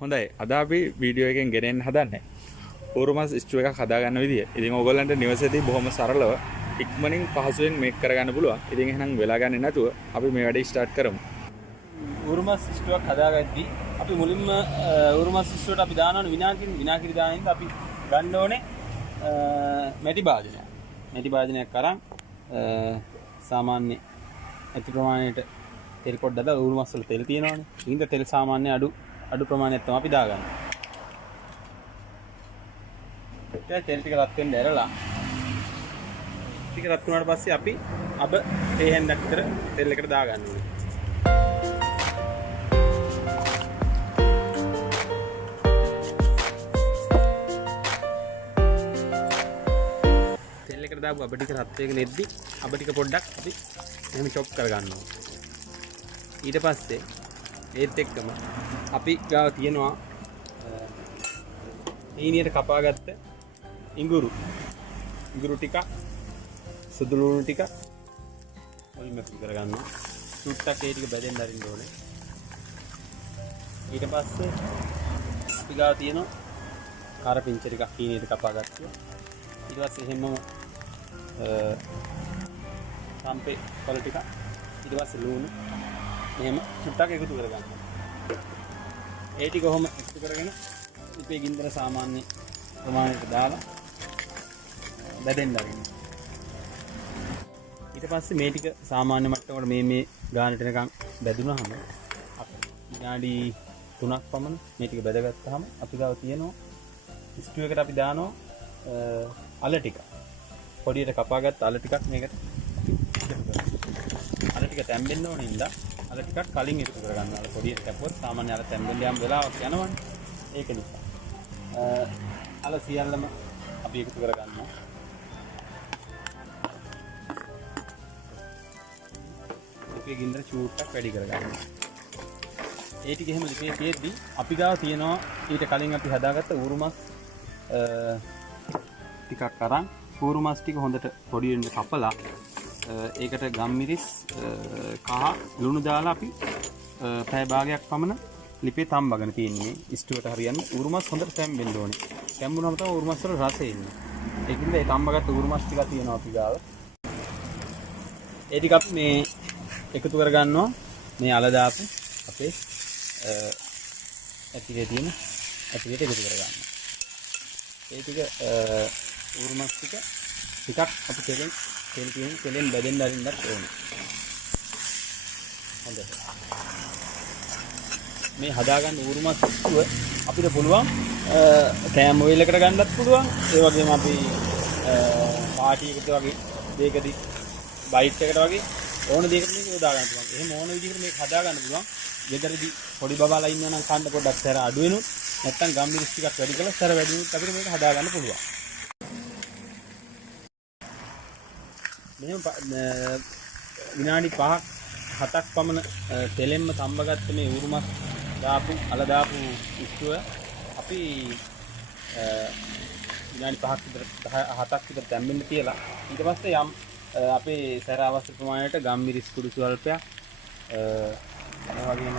හොඳයි අද අපි වීඩියෝ එකෙන් ගෙනෙන්න හදන්නේ ඌරුමස් ස්ටූ එකක් හදාගන්න විදිය. ඉතින් ඕගොල්ලන්ට නිවසේදී බොහොම සරලව ඉක්මනින් පහසුවෙන් මේක් කරගන්න පුළුවන්. ඉතින් එහෙනම් වෙලා ගන්නේ නැතුව අපි මේ වැඩේ ස්ටාර්ට් කරමු. ඌරුමස් ස්ටූ එකක් හදාගද්දී අපි මුලින්ම ඌරුමස් ස්ටූවට අපි දානවනේ විනාගිරි දාන හින්දා අපි ගන්න ඕනේ මැටි භාජනයක්. මැටි භාජනයක් අරන් සාමාන්‍ය ඇති ප්‍රමාණයට තෙල් පොඩ්ඩක් දාලා ඌරුමස් වල තෙල් තියෙනවනේ. ඉතින් තෙල් සාමාන්‍ය අඩු ප්‍රමාණයක් තමයි අපි දාගන්නේ. තෙල් ටික රත් වෙන්න ඇරලා ටික රත් වුණාට පස්සේ අපි අබ තේ හැන්දක් විතර තෙල් එකට දාගන්න ඕනේ. තෙල් එකට දාපු අබ ටික රත් වෙගෙන එද්දි අබ ටික පොඩ්ඩක් අපි එහෙම චොප් කරගන්න ඕනේ. ඊට පස්සේ ඒත් එක්කම අපි ගාව තියෙනවා ඊනියට කපාගත්ත ඉඟුරු ටික සුදු ලුණු ටික වලින් මික්ස් කරගන්නවා. සුට්ටක් ඒ ටික බෙදෙන්න අරින්න ඕනේ. ඊට පස්සේ අපි ගාව තියෙනවා කාර පිංච ටිකක් ඊනියට කපාගත්තා. ඊට පස්සේ එහෙමම සම්පේ කොළ ටික ඊට පස්සේ ලුණු මෙහෙම සුට්ටක් එකතු කරගන්නවා. ඒ ටික කොහොම එකතු කරගෙන ඉපේ ගින්දර සාමාන්‍ය ප්‍රමාණයට දාලා බෙදෙන්න ආරින්න. ඊට පස්සේ මේ ටික සාමාන්‍ය මට්ටමකට මේ ගානට එනකන් බෙදුනහම අපි විනාඩි 3ක් පමණ මේ ටික බෙදගත්තාම අපි ගාව තියෙනවා ස්ටූ එකට අපි දානවා අල ටික. පොඩියට කපාගත්ත අල ටිකක් මේකට අල ටික තැම්බෙන්න ඕනේ ඉඳලා අල ටිකක් කලින් එකතු කරගන්නවා. අල පොඩියට කැපුවොත් සාමාන්‍ය අල තැම්බෙන්න යම් වෙලාවක් යනවනේ. ඒක නිසා අල සියල්ලම අපි එකතු කරගන්නවා. ලිපේ ගින්දර චූට්ටක් වැඩි කරගන්නවා. ඒ ටික එහෙම ලිපේ තියෙද්දි අපි ගාව තියෙනවා ඊට කලින් අපි හදාගත්ත ඌරුමස් ටිකක් අරන් ඌරුමස් ටික හොඳට පොඩි වෙන්න කපලා ඒකට ගම්මිරිස් කහ ලුණු දාලා අපි පැය භාගයක් පමණ ලිපේ තම්බගෙන තියෙන්නේ. ස්ටුවට හරියන්නේ ඌරුමස් හොඳට තැම්බෙන්න ඕනේ. තැම්බුනම තමයි ඌරුමස් වල රසය එන්නේ. ඒකින්ද ඒ තම්බගත්ත ඌරුමස් ටික තියෙනවා අපි ගාව. ඒ ටික අපි මේ එකතු කරගන්නවා මේ අල දාපු අපේ ඇතිලේ තියෙන ඇතිලේට එකතු කරගන්නවා. ඒ ටික ඌරුමස් ටිකක් අපි තෙලෙන් බෙදෙන්න අරින්නත් ඕනේ. හොඳට මේ හදාගන්න ඌරුමස් ස්ටුව අපිට පුළුවන් කෑම ඔයිල් එකට ගන්නත් පුළුවන්. ඒ වගේම අපි පාටි එකට වගේ දෙයකදී බයිට් එකට වගේ ඕන දෙයකට මේක යොදා ගන්න පුළුවන්. එහෙම ඕන විදිහකට මේක හදා ගන්න පුළුවන්. ගෙදරදී පොඩි බබාලා ඉන්නවා නම් කන්න පොඩ්ඩක් සැර අඩු වෙනුත් නැත්තම් ගම්මිරිස් ටිකක් වැඩි කරලා සැර වැඩි වෙනුත් අපිට මේක හදා ගන්න පුළුවන්. මෙහෙම විනාඩි 5ක් 7ක් පමණ තෙලෙන්ම තම්බගත්ත මේ ඌරුමස් අල දාපු ස්ටුව අපි විනාඩි 5ක් විතර 7ක් විතර තැම්බෙන්න තියලා ඊට පස්සේ යම් අපේ සැර අවශ්‍ය ප්‍රමාණයට ගම්මිරිස් කුඩු ස්වල්පයක් ඒ වගේම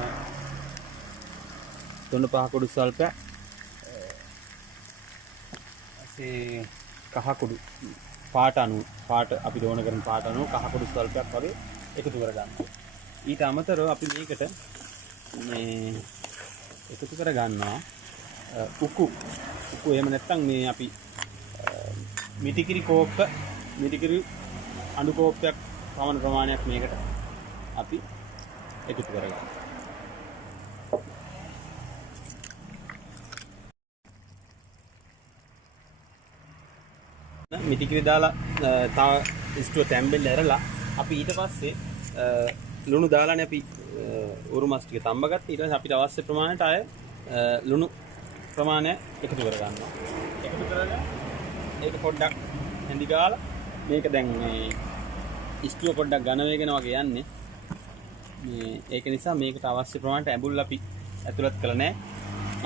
තුන පහ කුඩු ස්වල්පයක් ඇසේ කහ කුඩු පාට අපි ඕන කරන පාට අණු කහ කුඩු ස්වල්පයක් වගේ එකතු කරගන්නවා. ඊට අමතරව අපි මේකට මේ එකතු කරගන්නවා උකු එහෙම නැත්නම් මේ අපි මිටිකිරි අණු කෝප්පයක් පමණ ප්‍රමාණයක් මේකට අපි එකතු කරගන්නවා. මිටිකිරි දාලා තව ස්ටුව තැම්බෙන්න ඇරලා අපි ඊට පස්සේ ලුණු දාලානේ අපි ඌරුමස් ටික තම්බගත්තා. ඊට පස්සේ අපිට අවශ්‍ය ප්‍රමාණයට ආය ලුණු ප්‍රමාණය එකතු කරගන්නවා. එකතු කරගෙන ඒක පොඩ්ඩක් හැඳි ගාලා මේක දැන් මේ ස්ටුව පොඩ්ඩක් ඝන වේගෙන වගේ යන්නේ. මේ ඒක නිසා මේකට අවශ්‍ය ප්‍රමාණයට ඇඹුල් අපි ඇතුළත් කළා නෑ.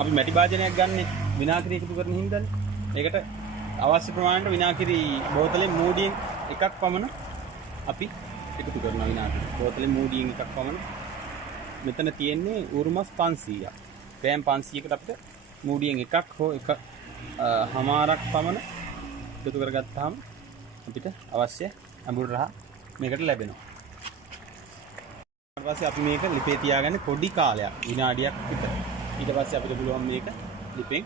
අපි මැටි භාජනයක් ගන්න විනාගිරි එකතු කරන හින්දානේ. ඒකට අවශ්‍ය ප්‍රමාණයට විනාගිරි බෝතලේ මූඩියෙන් එකක් පමණ අපි එකතු කරනවා. විනාගිරි බෝතලේ මූඩියෙන් එකක් පමණ මෙතන තියෙන්නේ ඌරුමස් 500ක්. ග්‍රෑම් 500කට අපිට මූඩියෙන් එකක් හෝ එක හමාරක් පමණ එකතු කරගත්තාම අපිට අවශ්‍ය ඇඹුල් රහ මේකට ලැබෙනවා. ඊට පස්සේ අපි මේක ලිපේ තියාගන්න පොඩි කාලයක් විනාඩියක් විතර. ඊට පස්සේ අපිට පුළුවන් මේක ලිපෙන්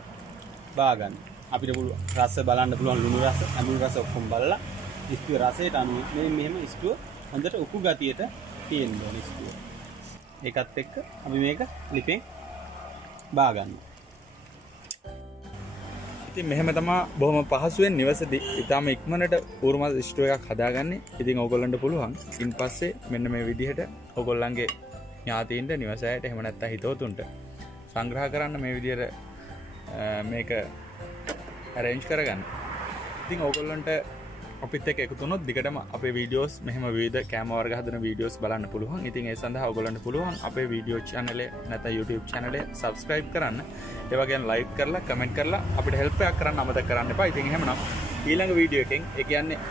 බා ගන්න. අපිට පුළුවන් රස බලන්න පුළුවන් ලුණු රස, ඇඹුල් රස ඔක්කොම බලලා ඉස්තුවේ රසයට අනුව මේ මෙහෙම ඉස්තුව හොඳට උකු ගතියට තියෙන්න ඕනේ ඉස්තුව. ඒකත් එක්ක අපි මේක ලිපෙන් බා ගන්නවා. ඉතින් මෙහෙම තමයි බොහොම පහසුවෙන් නිවසේදී ඊටාම ඉක්මනට ඌරුමස් ස්ටෝ එකක් හදාගන්නේ. ඉතින් ඕගොල්ලන්ට පුළුවන් ඉන් පස්සේ මෙන්න මේ විදිහට ඕගොල්ලන්ගේ ඥාතීන්ට නිවසයට එහෙම නැත්නම් හිතවතුන්ට සංග්‍රහ කරන්න මේ විදිහට මේක arrange කරගන්න. ඉතින් ඕගොල්ලන්ට අපිත් එක්ක එකතු වුණොත් දිගටම අපේ වීඩියෝස් මෙහෙම විවිධ කැමරා වර්ග හදන වීඩියෝස් බලන්න පුළුවන්. ඉතින් ඒ සඳහා ඕගොල්ලන්ට පුළුවන් අපේ වීඩියෝ channel එක නැත්නම් YouTube channel එක subscribe කරන්න. ඒ වගේම like කරලා comment කරලා අපිට help එකක් කරන්න අමතක කරන්න එපා. ඉතින් එහෙමනම් ඊළඟ වීඩියෝ එකෙන් ඒ කියන්නේ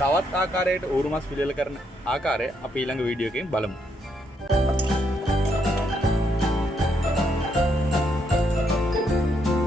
තවත් ආකාරයකට ඌරුමස් පිළියෙල කරන ආකාරය අපි ඊළඟ වීඩියෝ එකෙන් බලමු.